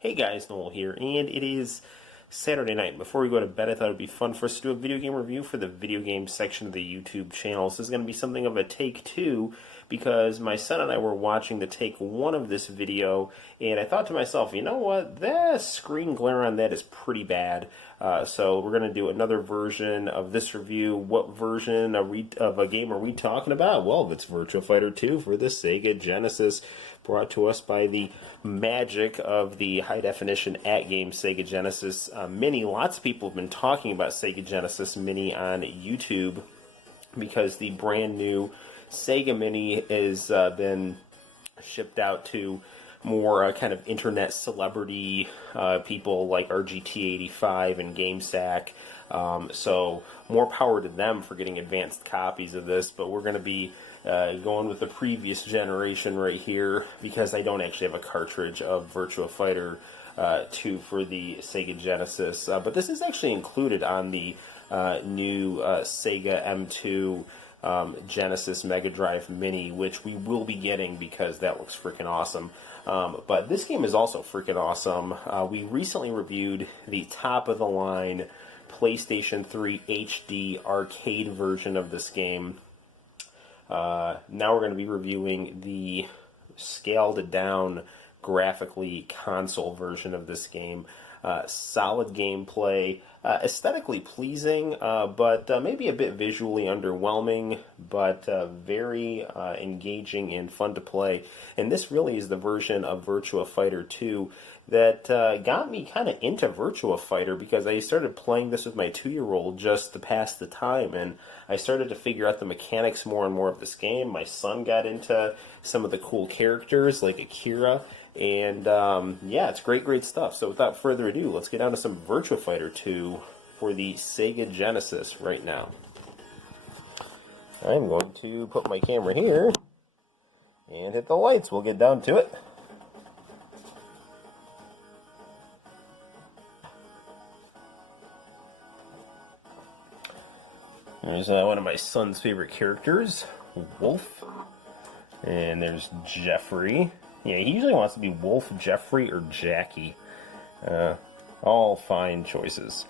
Hey guys, Noel here, and it is Saturday night. Before we go to bed, I thought it would be fun for us to do a video game review for the video game section of the YouTube channel. This is going to be something of a take two, because my son and I were watching the take one of this video, and I thought to myself, you know what, that screen glare on that is pretty bad. So we're going to do another version of this review. What version of a game are we talking about? Well, it's Virtua Fighter 2 for the Sega Genesis, brought to us by the magic of the high-definition ATgames Sega Genesis Mini. Lots of people have been talking about Sega Genesis Mini on YouTube because the brand new Sega Mini has been shipped out to more kind of internet celebrity people like RGT85 and GameSack. So more power to them for getting advanced copies of this, but we're going to be going with the previous generation right here because I don't actually have a cartridge of Virtua Fighter 2 for the Sega Genesis. But this is actually included on the new Sega M2 Genesis Mega Drive Mini, which we will be getting because that looks freaking awesome. But this game is also freaking awesome. We recently reviewed the top-of-the-line PlayStation 3 HD arcade version of this game. Now we're going to be reviewing the scaled-down, graphically console version of this game. Solid gameplay, aesthetically pleasing, but maybe a bit visually underwhelming, but very engaging and fun to play. And this really is the version of Virtua Fighter 2 that got me kind of into Virtua Fighter, because I started playing this with my 2-year-old just to pass the time, and I started to figure out the mechanics more and more of this game. My son got into some of the cool characters like Akira, and yeah, it's great stuff. So without further ado, let's get down to some Virtua Fighter 2 for the Sega Genesis right now. I'm going to put my camera here and hit the lights. We'll get down to it. There's one of my son's favorite characters, Wolf. And there's Jeffrey. Yeah, he usually wants to be Wolf, Jeffrey, or Jackie. All fine choices.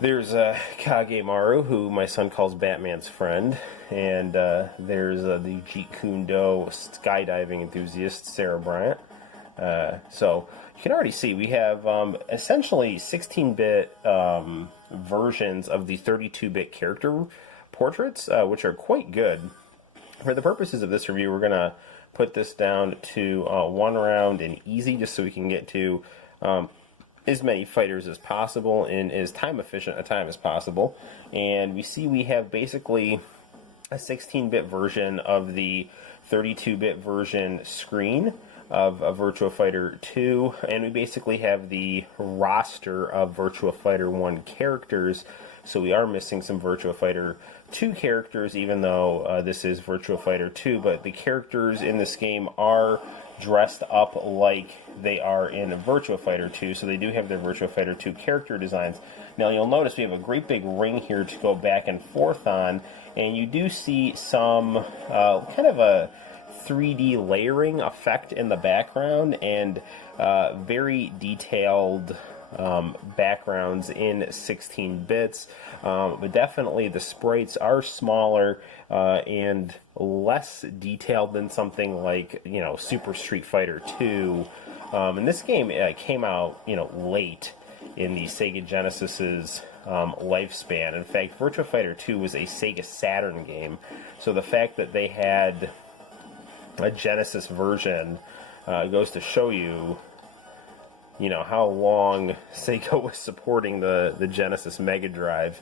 There's Kagemaru, who my son calls Batman's friend. And there's the Jeet Kune Do skydiving enthusiast, Sarah Bryant. So you can already see we have essentially 16-bit versions of the 32-bit character portraits, which are quite good. For the purposes of this review, we're going to put this down to 1 round and easy, just so we can get to as many fighters as possible in as time efficient a time as possible. And we see we have basically a 16-bit version of the 32-bit version screen of Virtua Fighter 2, and we basically have the roster of Virtua Fighter 1 characters, so we are missing some Virtua Fighter 2 characters, even though this is Virtua Fighter 2, but the characters in this game are dressed up like they are in Virtua Fighter 2, so they do have their Virtua Fighter 2 character designs. Now you'll notice we have a great big ring here to go back and forth on, and you do see some kind of a 3D layering effect in the background, and very detailed backgrounds in 16 bits, but definitely the sprites are smaller and less detailed than something like, you know, Super Street Fighter 2. And this game came out, you know, late in the Sega Genesis's lifespan. In fact, Virtua Fighter 2 was a Sega Saturn game, so the fact that they had a Genesis version goes to show you, you know, how long Sega was supporting the Genesis Mega Drive.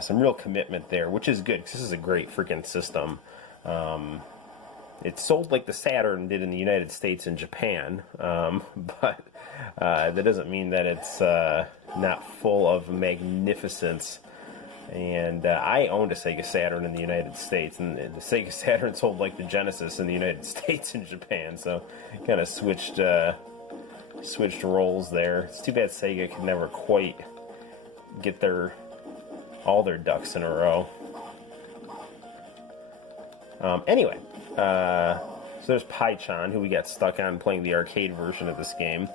Some real commitment there, which is good, because this is a great freaking system. It's sold like the Saturn did in the United States and Japan, but that doesn't mean that it's not full of magnificence. And I owned a Sega Saturn in the United States, and the Sega Saturn sold like the Genesis in the United States and Japan, so kind of switched roles there. It's too bad Sega could never quite get all their ducks in a row. Anyway, so there's Pai-chan, who we got stuck on playing the arcade version of this game.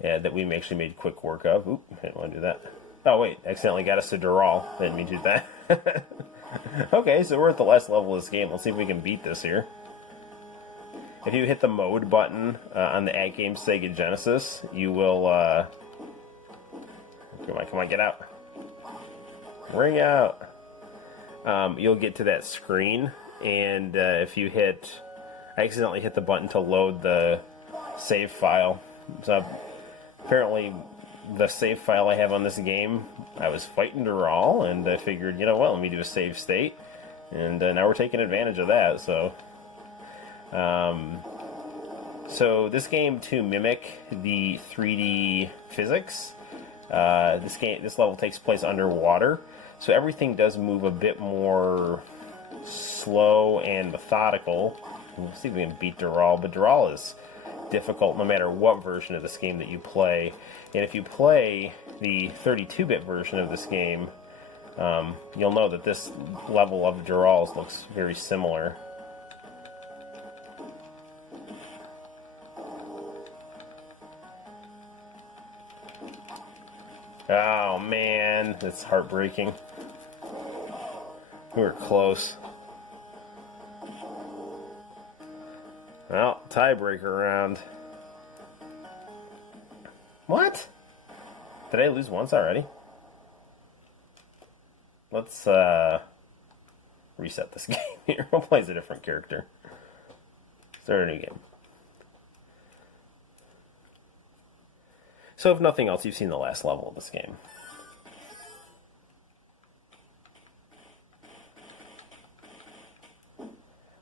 that we actually made quick work of. Oop, I didn't want to do that. Oh wait, accidentally got us to Dural. Didn't mean to do that. Okay, so we're at the last level of this game. Let's see if we can beat this here. If you hit the mode button on the ATgames Sega Genesis, you will... Come on, get out. Ring out. You'll get to that screen, and if you hit... I accidentally hit the button to load the save file. So apparently the save file I have on this game, I was fighting Dural, and I figured, you know what, let me do a save state. And now we're taking advantage of that, so... So this game, to mimic the 3D physics, this level takes place underwater, so everything does move a bit more slow and methodical. We'll see if we can beat Dural, but Dural is difficult no matter what version of this game that you play. And if you play the 32-bit version of this game, you'll know that this level of Dural's looks very similar. Oh man, that's heartbreaking. We were close. Well, tiebreaker round. What? Did I lose once already? Let's reset this game here. We'll play as a different character. Start a new game. So if nothing else, you've seen the last level of this game.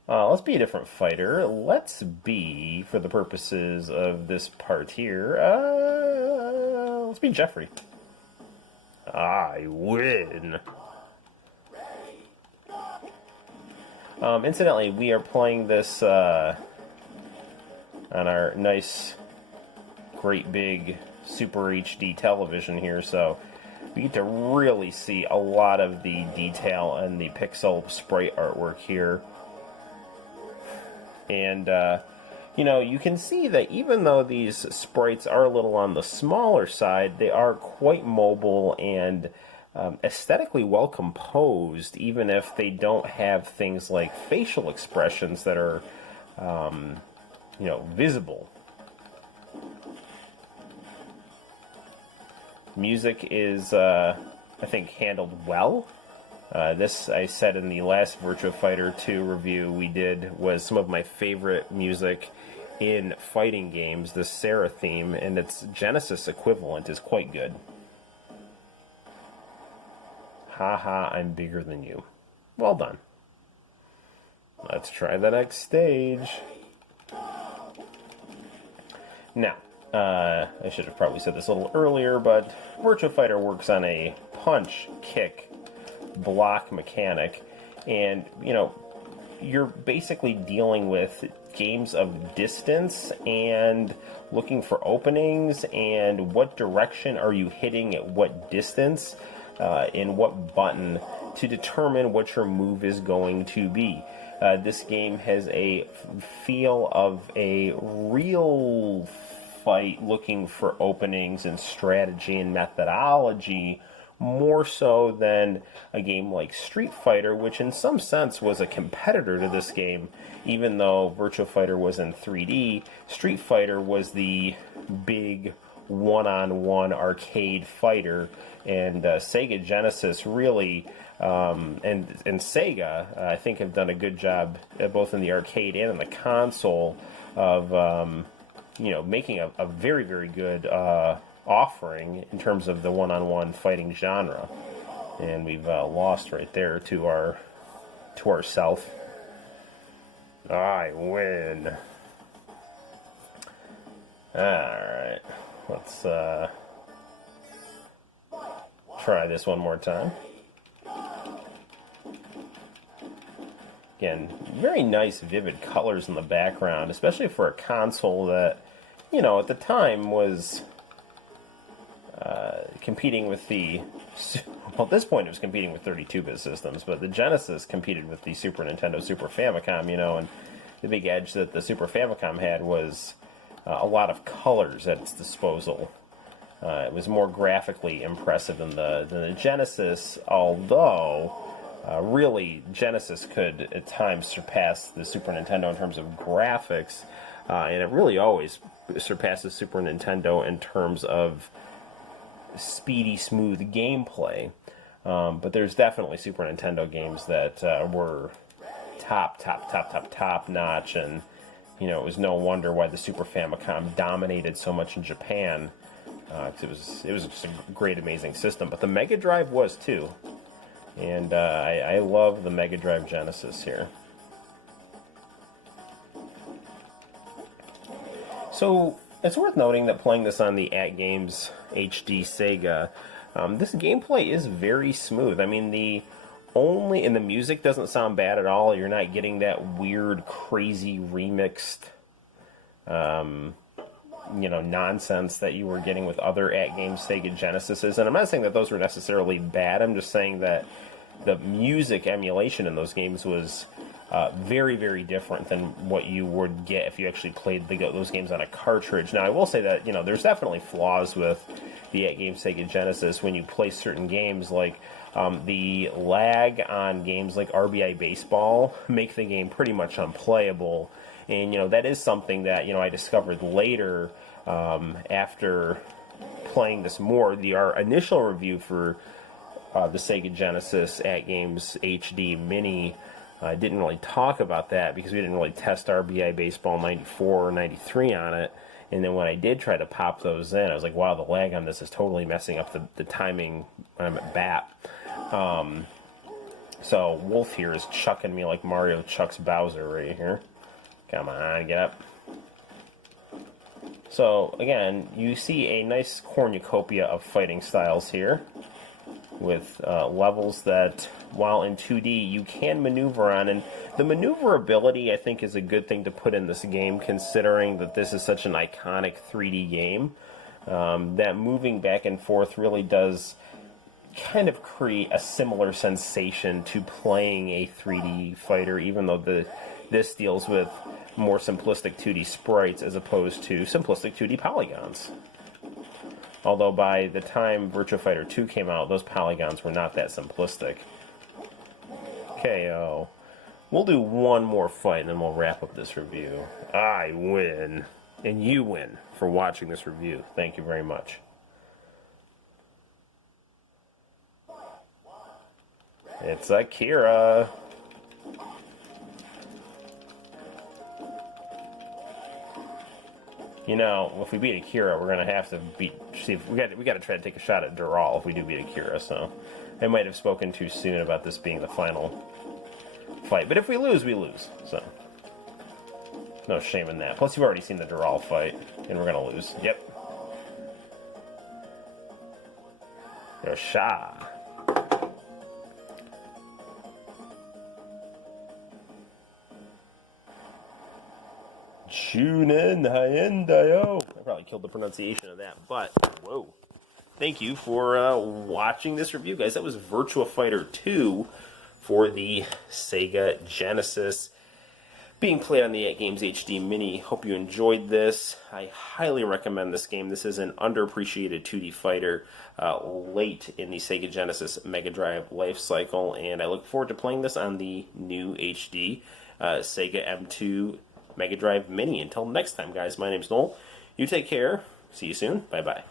Let's be a different fighter. Let's be, for the purposes of this part here, let's be Jeffrey. I win. Incidentally, we are playing this on our nice, great big Super HD television here, so we get to really see a lot of the detail and the pixel sprite artwork here. And, you know, you can see that even though these sprites are a little on the smaller side, they are quite mobile and aesthetically well composed, even if they don't have things like facial expressions that are, you know, visible. Music is, I think, handled well. This, I said in the last Virtua Fighter 2 review we did, was some of my favorite music in fighting games. The Sarah theme and its Genesis equivalent is quite good. Haha, I'm bigger than you. Well done. Let's try the next stage. Now, I should have probably said this a little earlier, but Virtua Fighter works on a punch, kick, block mechanic, and, you know, you're basically dealing with games of distance and looking for openings and what direction are you hitting at what distance, in what button, to determine what your move is going to be. This game has a feel of a real fight, looking for openings and strategy and methodology, more so than a game like Street Fighter, which in some sense was a competitor to this game. Even though Virtua Fighter was in 3D, Street Fighter was the big one-on-one arcade fighter, and Sega Genesis really, and Sega, I think, have done a good job, both in the arcade and in the console, of you know, making a very, very good offering in terms of the one-on-one fighting genre. And we've lost right there to ourself. I win. Alright, let's try this one more time. Again, very nice, vivid colors in the background, especially for a console that, you know, at the time was competing with the... Well, at this point it was competing with 32-bit systems, but the Genesis competed with the Super Nintendo, Super Famicom, you know, and the big edge that the Super Famicom had was a lot of colors at its disposal. It was more graphically impressive than the Genesis, although really Genesis could at times surpass the Super Nintendo in terms of graphics, and it really always surpasses Super Nintendo in terms of speedy, smooth gameplay. But there's definitely Super Nintendo games that were top notch, and it was no wonder why the Super Famicom dominated so much in Japan. Because it was just a great, amazing system. But the Mega Drive was too, and I love the Mega Drive Genesis here. So it's worth noting that playing this on the ATgames HD Sega, this gameplay is very smooth. I mean, the music doesn't sound bad at all. You're not getting that weird, crazy remixed nonsense that you were getting with other ATgames Sega Genesises. And I'm not saying that those were necessarily bad. I'm just saying that the music emulation in those games was very, very different than what you would get if you actually played those games on a cartridge. Now, I will say that, there's definitely flaws with the ATgames Sega Genesis when you play certain games, like the lag on games like RBI Baseball make the game pretty much unplayable. And, that is something that, I discovered later after playing this more. Our initial review for the Sega Genesis ATgames HD Mini didn't really talk about that because we didn't really test RBI Baseball 94 or 93 on it. And then when I did try to pop those in, I was like, wow, the lag on this is totally messing up the timing when I'm at bat. So Wolf here is chucking me like Mario chucks Bowser right here. Come on, get up. So, again, you see a nice cornucopia of fighting styles here with levels that, while in 2D, you can maneuver on. And the maneuverability, I think, is a good thing to put in this game, considering that this is such an iconic 3D game. That moving back and forth really does kind of create a similar sensation to playing a 3D fighter, even though this deals with more simplistic 2D sprites as opposed to simplistic 2D polygons. Although by the time Virtua Fighter 2 came out, those polygons were not that simplistic. KO. We'll do one more fight and then we'll wrap up this review. I win. And you win for watching this review. Thank you very much. It's Akira. If we beat Akira, we're gonna have to we got to try to take a shot at Dural if we do beat Akira. So I might have spoken too soon about this being the final fight. But if we lose, we lose. So no shame in that. Plus, you've already seen the Dural fight, and we're gonna lose. Yep. Yosha. Chunin Haendayo. I probably killed the pronunciation of that, but whoa. Thank you for watching this review, guys. That was Virtua Fighter 2 for the Sega Genesis, being played on the ATgames HD Mini. Hope you enjoyed this. I highly recommend this game. This is an underappreciated 2D fighter late in the Sega Genesis Mega Drive life cycle, and I look forward to playing this on the new HD Sega M2 Mega Drive Mini. Until next time, guys, my name's Noel. You take care. See you soon. Bye-bye.